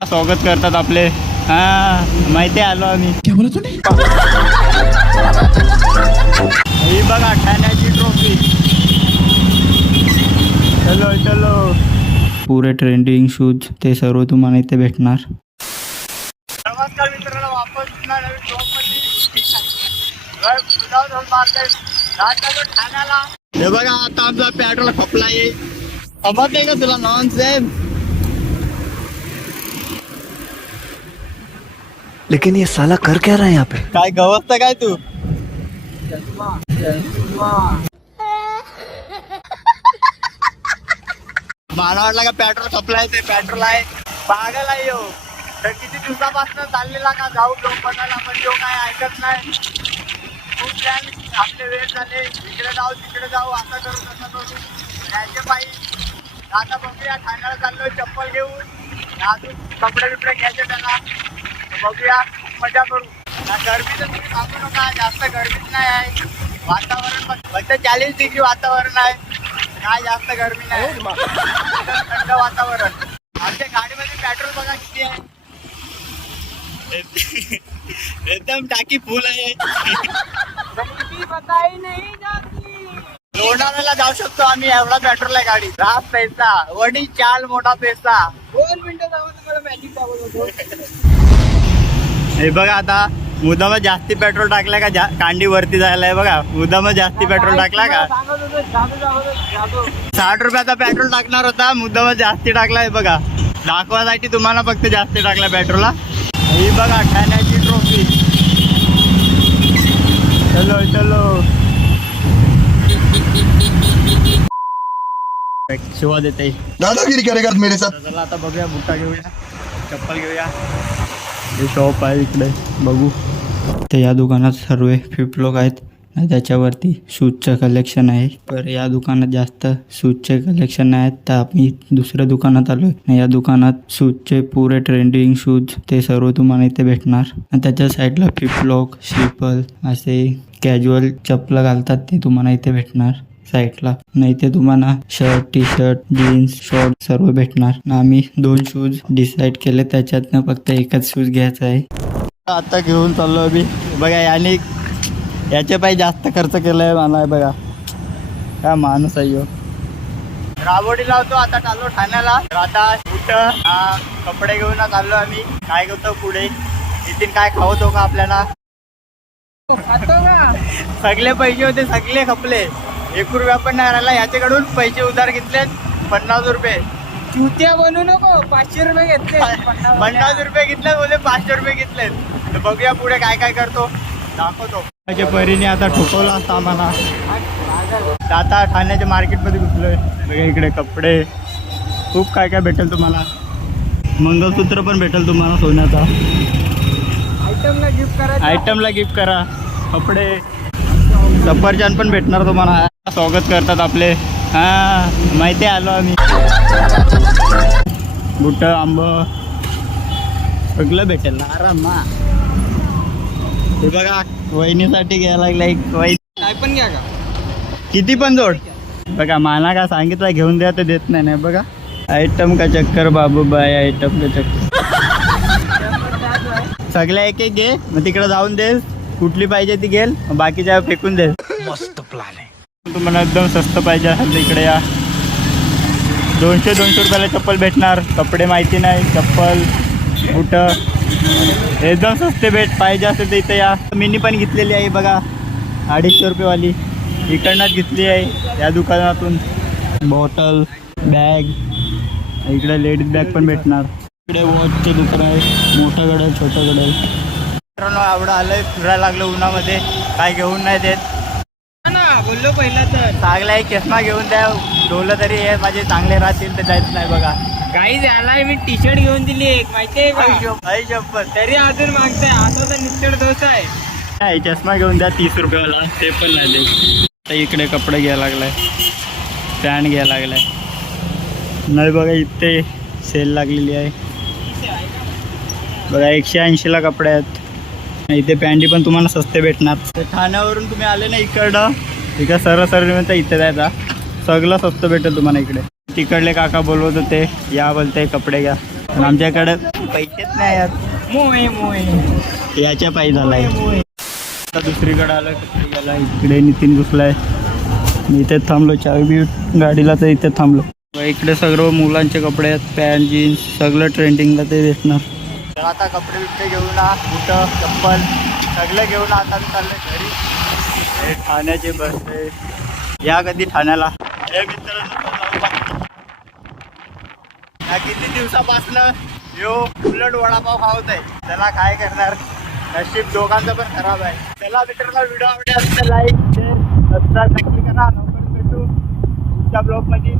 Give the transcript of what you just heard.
स्वागत करतात आपले. माहिती आलो आम्ही. क्या बोला तूने? ही बघा ठाण्याची ट्रॉफी. चलो चलो. पुरे ट्रेंडिंग शूज ते सर्व तुम्हाला इथे भेटणार. नमस्कार मित्रांनो, वापस पुन्हा नवीन ब्लॉगमध्ये. ठाण्याला हे बघा आता आमचा पेट्रोल खपला आहे. समजते का तुला? Non same. लेकिन ये साला कर क्या रहा है यहाँ पे? काय गवसतं काय तू? मला वाटलं का पेट्रोल संपलाय. ते पेट्रोल आहे. पागल आहे यो. तर किती दिवसापासून चाललेला का जाऊ लोक बघायला, पण यो काय ऐकत नाही. खूप प्लॅन आपले वेळ झाले. इकडे जाऊ तिकडे जाऊ, असं करू तसं करू. यायचे पाहिजे. आता बघूया ठाण्याला चाललोय चप्पल घेऊन. अजून कपडे बिपडे घ्यायचे त्याला. बघूया, मजा करू. गरमी तर तुम्ही सांगू नका, जास्त गरमीच नाही आहे. वातावरण फक्त 40 डिग्री वातावरण आहे. काय जास्त गरमी नाही. थंड वातावरण. आमच्या गाडीमध्ये पेट्रोल बघा किती आहे. एकदम टाकी फुल आहे. लोणावळ्याला जाऊ शकतो आम्ही, एवढा पेट्रोल आहे गाडी. रास पैसा वडी चाल मोठा पैसा. 2 मिनिटं जाऊ तुम्हाला मॅजिक दाखवतो. हे बघा आता मुद्दाम जास्ती पेट्रोल टाकला का? कांडी वरती जायला आहे बघा. मुद्दाम जास्ती पेट्रोल टाकला का? 60 रुपयाचा पेट्रोल टाकणार होता, मुद्दाम जास्ती टाकलाय बघा. दाखवासाठी तुम्हाला फक्त जास्ती टाकला पेट्रोलला. ही बघा ठाण्याची ट्रॉफी. चलो चलो. शिवा देते. दादागिरी करेगा मेरे साथ. चला आता बघूया, बुट्टा घेऊया, चप्पल घेऊया. हे शॉप आहे इकडे, बघू. तर या दुकानात सर्व फ्लिपफ्लॉप आहेत. त्याच्यावरती शूजचं कलेक्शन आहे. तर या दुकानात जास्त शूजचे कलेक्शन नाही आहेत, तर आम्ही दुसऱ्या दुकानात आलो आहे. या दुकानात शूजचे पुरे ट्रेंडिंग शूज ते सर्व तुम्हाला इथे भेटणार. आणि त्याच्या साईडला फ्लिपफ्लॉप, स्लीपर असे कॅज्युअल चप्पल घालतात ते तुम्हाला इथे भेटणार साईडला. नाही ते तुम्हाला shirt, T shirt, jeans, short सर्व भेटणार. आम्ही 2 शूज डिसाईड केले, त्याच्यातनं फक्त एकच शूज घ्यायचा आहे. आता घेऊन चाललो आम्ही. बघा याने याचे पायी जास्त खर्च केलाय मला. बघा काय माणूस आहे ह्यो. राबोडी लावतो. आता चाललो ठाण्याला. आता कुठं कपडे घेऊन चाललो आम्ही. काय करतो पुढे नितीन, काय खावतो का आपल्याला? सगळे पैसे होते, सगळे खपले. 1 रुपया पण नाही राहिला. याच्याकडून पैसे उधार घेतलेत 50 रुपये. चुत्या बनू नको. 500 रुपये घेतले. 50 रुपये घेतले, बोले 500 रुपये घेतलेत. तर बघूया पुढे काय काय करतो, दाखवतो. माझ्या परीने आता ठोकवलं असतं आम्हाला. आता ठाण्याच्या मार्केटमध्ये घुसलोय. बघा इकडे कपडे खूप काय काय भेटेल तुम्हाला. मंगळसूत्र पण भेटेल तुम्हाला सोन्याचा. आयटमला गिफ्ट करा. कपडे, सफरचंद पण भेटणार तुम्हाला. स्वागत करतात आपले. माहिती आलो आम्ही. बुट, आंब सगळं भेटेल आरामा. हे बघा वहिनीसाठी घ्यायला लागला एक वहिनी. काय पण घ्या का? किती पण जोड. बघा माना का सांगितलं घेऊन द्या तर देत नाही. बघा आयटम का चक्कर बाबू बाय, आयटम का चक्कर. सगळ्या एक एक घे, मग तिकडे जाऊन दे. कुठली पाहिजे ती घेल, बाकीच्या फेकून दे. मस्त प्लान आहे. तुम्हाला एकदम स्वस्त पाहिजे असेल तर इकडे या. 200 रुपयाला चप्पल भेटणार. कपडे माहिती नाही, चप्पल बुट एकदम स्वस्ते पाहिजे असेल तर इथे या. मिनी पण घेतलेली आहे बघा, 250 रुपयेवाली. इकडनंच घेतली आहे या दुकानातून. बॉटल, बॅग, इकडे लेडीज बॅग पण भेटणार. इकडे वॉचचे दुकान आहे, मोठं गडल, छोटं गडल. मित्रांनो एवढं आलंय, फिरायला लागलं उन्हामध्ये, काय घेऊन नाही देत ना. बोललो पहिला तर चांगला एक चष्मा घेऊन द्या. डोलं तरी हे माझे चांगले राहतील तर जायचं नाही. बघा काही झालाय, मी टी शर्ट घेऊन दिली एक, माहितीये का? आई शपथ. तरी अजून मागताय. आता तर निश्चित दोष आहे. नाही चष्मा घेऊन द्या 30 रुपयाला, ते पण नाही दे. तर इकडे कपडे घ्यायला लागलाय, पॅन्ट घ्यायला लागलाय. नाही बघा इथे सेल लागलेली आहे. बघा 180ला कपडे आहेत. इथे पॅन्टी पण तुम्हाला स्वस्ते भेटणार. ठाण्यावरून तुम्ही आले ना इकडं, इकडं सरळ इथे जायचा. सगळं स्वस्त भेटेल तुम्हाला इकडे. तिकडले काका बोलवत होते या, बोलते कपडे घ्या. पण आमच्याकडे पैसेच नाही यार. मोय मोय याच्या पायी झालाय. आता दुसरीकडे आलं कपडे गेला. इकडे नितीन घुसलाय. मी इथे थांबलो चावी बी गाडीला तर इथे थांबलो. इकडे सगळं मुलांचे कपडे आहेत. पॅन्ट जीन्स सगळं ट्रेंडिंगला ते भेटणार. तर आता कपडे बिपडे घेऊन बुटं चप्पल सगळं घेऊन आता मी चाललोय घरी. हे ठाण्याचे बसते. या कधी ठाण्याला हे मित्रांनो. किती दिवसापासनं यो उलट वडापाव खावत आहे. त्याला काय करणार. नशीब दोघांचं पण खराब आहे. त्याला मित्रांनो व्हिडिओ आवडला तर लाईक शेअर सबस्क्राईब नक्की करा. लवकर भेटू पुढच्या ब्लॉगमध्ये.